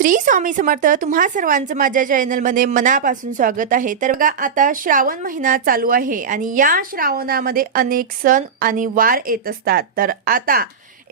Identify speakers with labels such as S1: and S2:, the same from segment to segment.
S1: श्री स्वामी समर्थ तुम्हा सर्वांचं माझ्या चॅनलमध्ये मनापासून स्वागत आहे तर बघा आता श्रावण महिना चालू आहे आणि या श्रावणामध्ये अनेक सण आणि वार येत असतात तर आता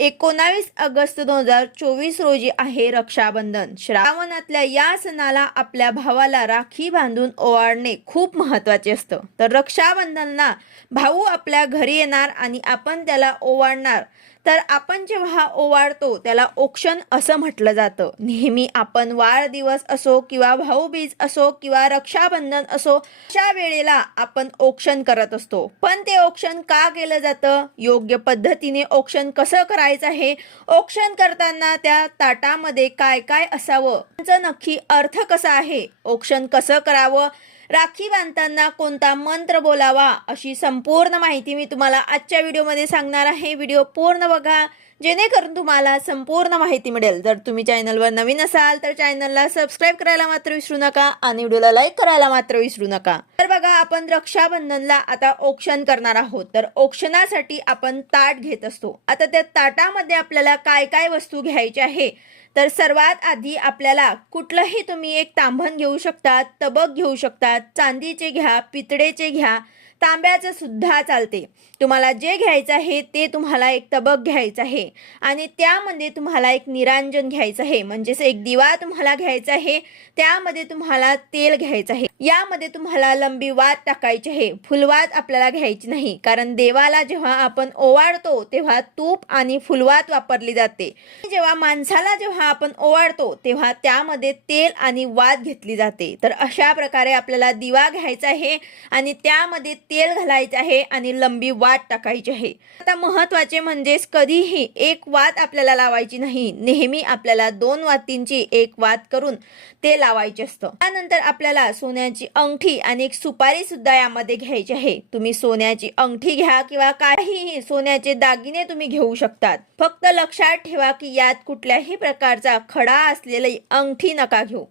S1: एकोणावीस ऑगस्ट दोन हजार चोवीस रोजी आहे रक्षाबंधन श्रावणातल्या या सणाला आपल्या भावाला राखी बांधून ओवाळणे खूप महत्वाचे असतं तर रक्षाबंधनला भाऊ आपल्या घरी येणार आणि आपण त्याला ओवाळणार तर आपण जेव्हा ओवाळतो त्याला ओक्षण असं म्हटलं जातं नेहमी आपण वाढदिवस असो किंवा भाऊबीज असो किंवा रक्षाबंधन असो अशा वेळेला आपण ओक्षण करत असतो पण ते ओक्षण का केलं जातं योग्य पद्धतीने ओक्षण कसं करायचं आहे ओक्षण करताना त्या ताटामध्ये काय काय असावं त्यांचं नक्की अर्थ कसा आहे ओक्षण कसं करावं राखी बांधताना कोणता मंत्र बोलावा अशी संपूर्ण माहिती मी तुम्हाला आजच्या व्हिडिओमध्ये सांगणार आहे व्हिडिओ पूर्ण बघा जेणेकरून तुम्हाला संपूर्ण माहिती मिळेल जर तुम्ही चॅनलवर नवीन असाल तर चॅनलला सबस्क्राईब करायला मात्र विसरू नका आणि व्हिडिओला लाईक करायला मात्र विसरू नका तर बघा आपण रक्षाबंधनला आता ओक्षण करणार आहोत तर ओक्षणासाठी आपण ताट घेत असतो आता त्या ताटामध्ये आपल्याला काय काय वस्तू घ्यायच्या आहे तर सर्वात आधी आपल्याला कुठलंही तुम्ही एक तांभण घेऊ शकतात तबक घेऊ शकतात चांदीचे घ्या पितळेचे घ्या तांब्याचं सुद्धा चालते तुम्हाला जे घ्यायचं आहे ते तुम्हाला एक तबक घ्यायचं आहे आणि त्यामध्ये तुम्हाला एक निरांजन घ्यायचं आहे म्हणजेच एक दिवा तुम्हाला घ्यायचा आहे त्यामध्ये तुम्हाला तेल घ्यायचं आहे यामध्ये तुम्हाला लंबी वात टाकायची आहे फुलवात आपल्याला घ्यायची नाही कारण देवाला जेव्हा आपण ओवाळतो तेव्हा तूप आणि फुलवात वापरली जाते जेव्हा माणसाला जेव्हा आपण ओवाळतो तेव्हा त्यामध्ये तेल आणि वात घेतली जाते तर अशा प्रकारे आपल्याला दिवा घ्यायचा आहे आणि त्यामध्ये तेल घालायचे आहे आणि लंबी वाट टाकायची आहे आता महत्वाचे म्हणजे कधीही एक वात आपल्याला लावायची नाही नेहमी आपल्याला दोन वातींची एक वात करून ते लावायचे असतं त्यानंतर आपल्याला सोन्याची अंगठी आणि एक सुपारी सुद्धा यामध्ये घ्यायची आहे तुम्ही सोन्याची अंगठी घ्या किंवा काहीही सोन्याचे दागिने तुम्ही घेऊ शकतात फक्त लक्षात ठेवा की यात कुठल्याही प्रकारचा खडा असलेली अंगठी नका घेऊ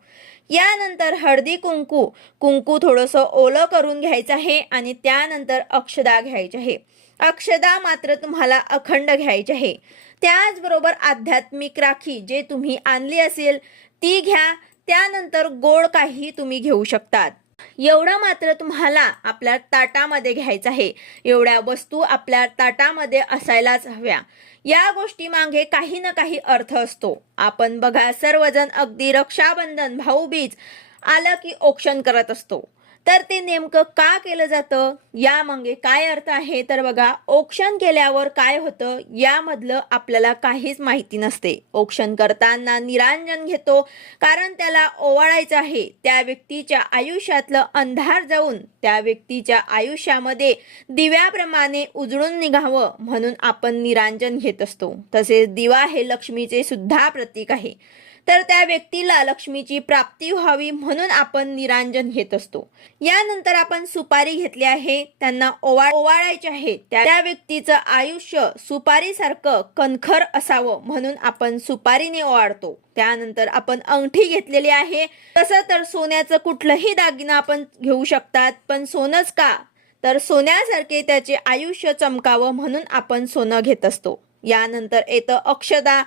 S1: यानंतर हळदी कुंकू कुंकू थोडंसं ओलं करून घ्यायचं आहे आणि त्यानंतर अक्षदा घ्यायची आहे अक्षदा मात्र तुम्हाला अखंड घ्यायची आहे त्याचबरोबर आध्यात्मिक राखी जे तुम्ही आणली असेल ती घ्या त्यानंतर गोड काही तुम्ही घेऊ शकतात एवढा मात्र तुम्हाला आपल्या ताटामध्ये घ्यायचं आहे एवढ्या वस्तू आपल्या ताटामध्ये असायलाच हव्या या गोष्टी मागे काही ना काही अर्थ असतो आपण बघा सर्वजण अगदी रक्षाबंधन भाऊबीज आलं की औक्षण करत असतो तर ते नेमकं का केलं जातं यामागे काय अर्थ आहे तर बघा ओक्षण केल्यावर काय होतं यामधलं आपल्याला काहीच माहिती नसते ओक्षण करताना निरांजन घेतो कारण त्याला ओवाळायचं आहे त्या व्यक्तीच्या आयुष्यातलं अंधार जाऊन त्या व्यक्तीच्या आयुष्यामध्ये दिव्याप्रमाणे उजळून निघावं म्हणून आपण निरांजन घेत असतो तसेच दिवा हे लक्ष्मीचे सुद्धा प्रतीक आहे तर त्या व्यक्तीला लक्ष्मीची प्राप्ती व्हावी म्हणून आपण निरांजन घेत असतो यानंतर आपण सुपारी घेतली आहे त्यांना ओवाळ ओवाळायचे आहे त्या व्यक्तीचं आयुष्य सुपारी सारखं कणखर असावं म्हणून आपण सुपारीने ओवाळतो त्यानंतर आपण अंगठी घेतलेली आहे तसं तर सोन्याचं कुठलंही दागिना आपण घेऊ शकतात पण सोनंच का तर सोन्यासारखे त्याचे आयुष्य चमकावं म्हणून आपण सोनं घेत असतो यानंतर येतं अक्षदा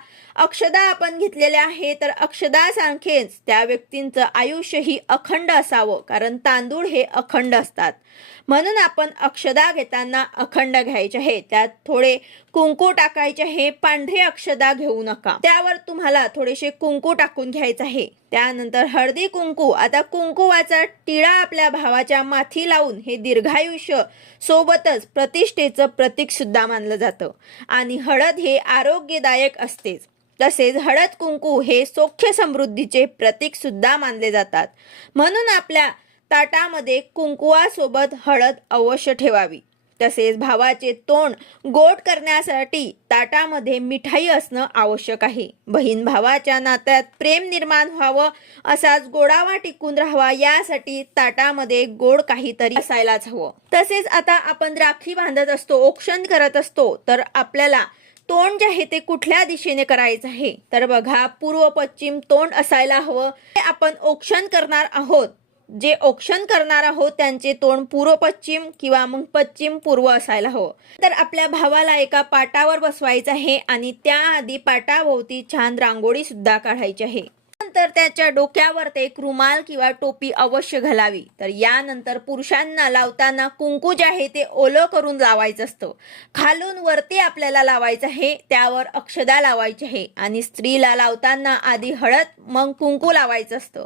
S1: अक्षदा आपण घेतलेल्या आहे तर अक्षदा सारखेच त्या व्यक्तींचं आयुष्यही अखंड असावं कारण तांदूळ हे अखंड असतात म्हणून आपण अक्षदा घेताना अखंड घ्यायचे आहे त्यात थोडे कुंकू टाकायचे हे पांढरे अक्षदा घेऊ नका त्यावर तुम्हाला थोडेसे कुंकू टाकून घ्यायचं आहे त्यानंतर हळदी कुंकू आता कुंकुवाचा टिळा आपल्या भावाच्या माथी लावून हे दीर्घायुष्य सोबतच प्रतिष्ठेचं प्रतीक सुद्धा मानलं जातं आणि हळद हळद हे आरोग्यदायक असतेच तसेच हळद कुंकू हे सौख्य समृद्धीचे प्रतीक सुद्धा मानले जातात म्हणून आपल्या ताटामध्ये कुंकुवासोबत हळद अवश्य ठेवावी तसेच भावाचे तोंड गोड करण्यासाठी ताटामध्ये मिठाई असणं आवश्यक आहे बहीण भावाच्या नात्यात प्रेम निर्माण व्हावं असाच गोडावा टिकून राहावा यासाठी ताटामध्ये गोड काहीतरी असायलाच हवं तसेच आता आपण राखी बांधत असतो ओक्षण करत असतो तर आपल्याला तोंड जे आहे ते कुठल्या दिशेने करायचं आहे तर बघा पूर्व पश्चिम तोंड असायला हवं आपण ओक्षण करणार आहोत जे ओक्षण करणार आहोत त्यांचे तोंड पूर्व पश्चिम किंवा मग पश्चिम पूर्व असायला हवं तर आपल्या भावाला एका पाटावर बसवायचं आहे आणि त्याआधी पाटाभोवती छान रांगोळी सुद्धा काढायची आहे त्यानंतर त्याच्या डोक्यावर ते एक रुमाल किंवा टोपी अवश्य घालावी तर यानंतर पुरुषांना लावताना कुंकू जे आहे ते ओलं करून लावायचं असतं खालून वरती आपल्याला लावायचं आहे त्यावर अक्षदा लावायची आहे आणि स्त्रीला लावताना आधी हळद मग कुंकू लावायचं असतं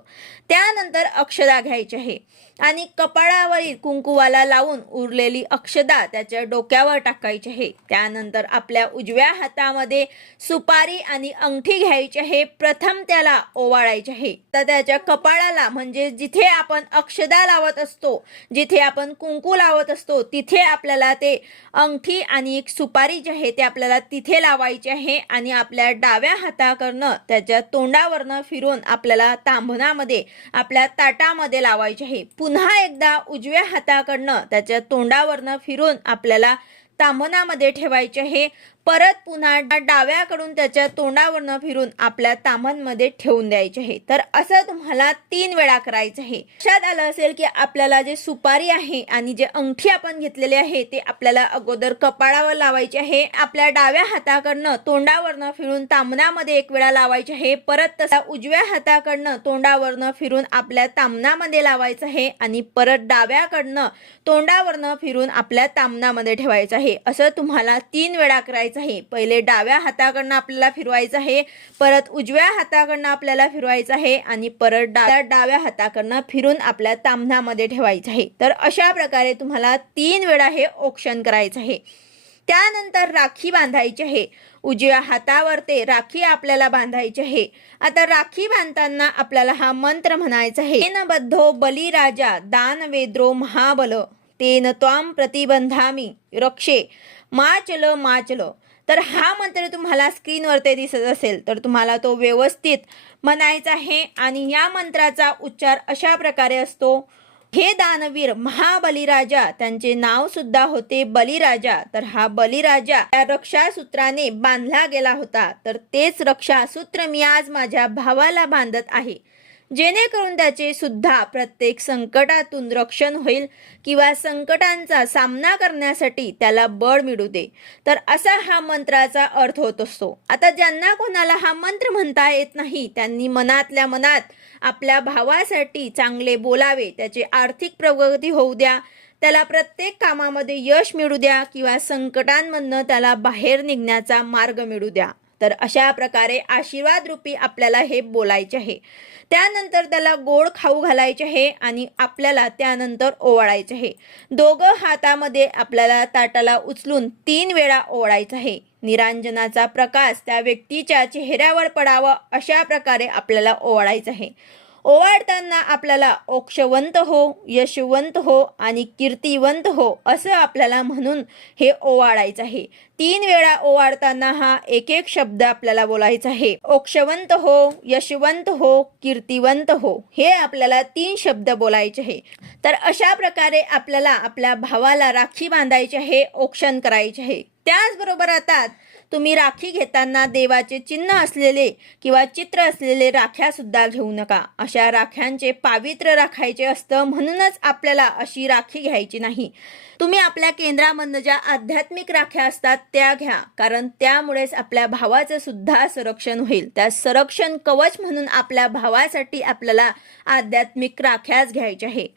S1: त्यानंतर अक्षदा घ्यायची आहे आणि कपाळावरील कुंकूवाला लावून उरलेली अक्षदा त्याच्या डोक्यावर टाकायची आहे त्यानंतर आपल्या उजव्या हातामध्ये सुपारी आणि अंगठी घ्यायची आहे प्रथम त्याला ओवा ओवाळायचे आहे तर त्याच्या कपाळाला म्हणजे जिथे आपण अक्षदा लावत असतो जिथे आपण कुंकू लावत असतो तिथे आपल्याला ते अंगठी आणि एक सुपारी जे आहे ते आपल्याला तिथे लावायचे आहे आणि आपल्या डाव्या हाताकडनं त्याच्या तोंडावरनं फिरून आपल्याला तांबणामध्ये आपल्या ताटामध्ये लावायचे आहे पुन्हा एकदा उजव्या हाताकडनं त्याच्या तोंडावरनं फिरून आपल्याला तांबणामध्ये ठेवायचे आहे परत पुन्हा डाव्याकडून त्याच्या तोंडावरनं फिरून आपल्या तामांमध्ये ठेवून द्यायचे आहे तर असं तुम्हाला तीन वेळा करायचं आहे लक्षात आलं असेल की आपल्याला जे सुपारी आहे आणि जे अंगठी आपण घेतलेले आहे ते आपल्याला अगोदर कपाळावर लावायचे आहे आपल्या डाव्या हाताकडनं तोंडावरनं फिरून तामनामध्ये एक वेळा लावायचे आहे परत तसा उजव्या हाताकडनं तोंडावरनं फिरून आपल्या तामनामध्ये लावायचं आहे आणि परत डाव्याकडनं तोंडावरनं फिरून आपल्या तामनामध्ये ठेवायचं आहे असं तुम्हाला तीन वेळा करायचं फिरवायचं आहे पहिले डाव्या हाताकडनं आपल्याला फिरवायचं आहे परत उजव्या हाताकडनं आपल्याला फिरवायचं आहे आणि परत डाव्या डाव्या हाताकडनं फिरून आपल्या तांबणामध्ये ठेवायचं आहे तर अशा प्रकारे तुम्हाला तीन वेळा हे ओक्षण करायचं आहे त्यानंतर राखी बांधायची आहे उजव्या हातावर ते राखी आपल्याला बांधायची आहे आता राखी बांधताना आपल्याला हा मंत्र म्हणायचा आहे तेन बद्धो दान वेद्रो महाबल तेन त्वाम प्रतिबंधामी रक्षे माचल माचल तर हा मंत्र तुम्हाला स्क्रीनवरती दिसत असेल तर तुम्हाला तो व्यवस्थित म्हणायचा आहे आणि या मंत्राचा उच्चार अशा प्रकारे असतो हे दानवीर महाबलीराजा त्यांचे नाव सुद्धा होते बलिराजा तर हा बलिराजा त्या रक्षासूत्राने बांधला गेला होता तर तेच रक्षासूत्र मी आज माझ्या भावाला बांधत आहे जेणेकरून त्याचे सुद्धा प्रत्येक संकटातून रक्षण होईल किंवा संकटांचा सामना करण्यासाठी त्याला बळ मिळू दे तर असा हा मंत्राचा अर्थ होत असतो आता ज्यांना कोणाला हा मंत्र म्हणता येत नाही त्यांनी मनातल्या मनात आपल्या भावासाठी चांगले बोलावे त्याची आर्थिक प्रगती होऊ द्या त्याला प्रत्येक कामामध्ये यश मिळू द्या किंवा संकटांमधनं त्याला बाहेर निघण्याचा मार्ग मिळू द्या तर अशा प्रकारे आशीर्वाद रूपी आपल्याला हे बोलायचे आहे त्यानंतर त्याला गोड खाऊ घालायचे आहे आणि आपल्याला त्यानंतर ओवाळायचे आहे दोघं हातामध्ये आपल्याला ताटाला उचलून तीन वेळा ओवाळायचं आहे निरांजनाचा प्रकाश त्या व्यक्तीच्या चेहऱ्यावर पडावा अशा प्रकारे आपल्याला ओवाळायचं आहे ओवाळताना आपल्याला ओक्षवंत हो यशवंत हो आणि कीर्तिवंत हो असं आपल्याला म्हणून हे ओवाळायचं आहे तीन वेळा ओवाळताना हा एक एक शब्द आपल्याला बोलायचा आहे ओक्षवंत हो यशवंत हो कीर्तिवंत हो हे आपल्याला तीन शब्द बोलायचे आहे तर अशा प्रकारे आपल्याला आपल्या भावाला राखी बांधायची आहे ओक्षण करायचे आहे त्याचबरोबर आता तुम्ही राखी घेताना देवाचे चिन्ह असलेले किंवा चित्र असलेले राख्या सुद्धा घेऊ नका अशा राख्यांचे पावित्र्य राखायचे असतं म्हणूनच आपल्याला अशी राखी घ्यायची नाही तुम्ही आपल्या केंद्रामधनं ज्या आध्यात्मिक राख्या असतात त्या घ्या कारण त्यामुळेच आपल्या भावाचं सुद्धा संरक्षण होईल त्या संरक्षण कवच म्हणून आपल्या भावासाठी आपल्याला आध्यात्मिक राख्याच घ्यायच्या आहे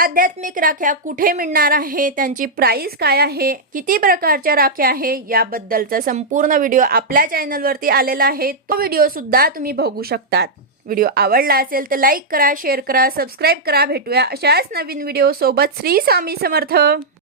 S1: आध्यात्मिक राख्या कुठे मिळणार आहे त्यांची प्राइस काय आहे किती प्रकारच्या राख्या आहे याबद्दलचा संपूर्ण व्हिडिओ आपल्या चॅनलवरती आलेला आहे तो व्हिडिओ सुद्धा तुम्ही बघू शकतात व्हिडिओ आवडला असेल तर लाईक करा शेअर करा सबस्क्राईब करा भेटूया अशाच नवीन व्हिडिओ सोबत श्री स्वामी समर्थ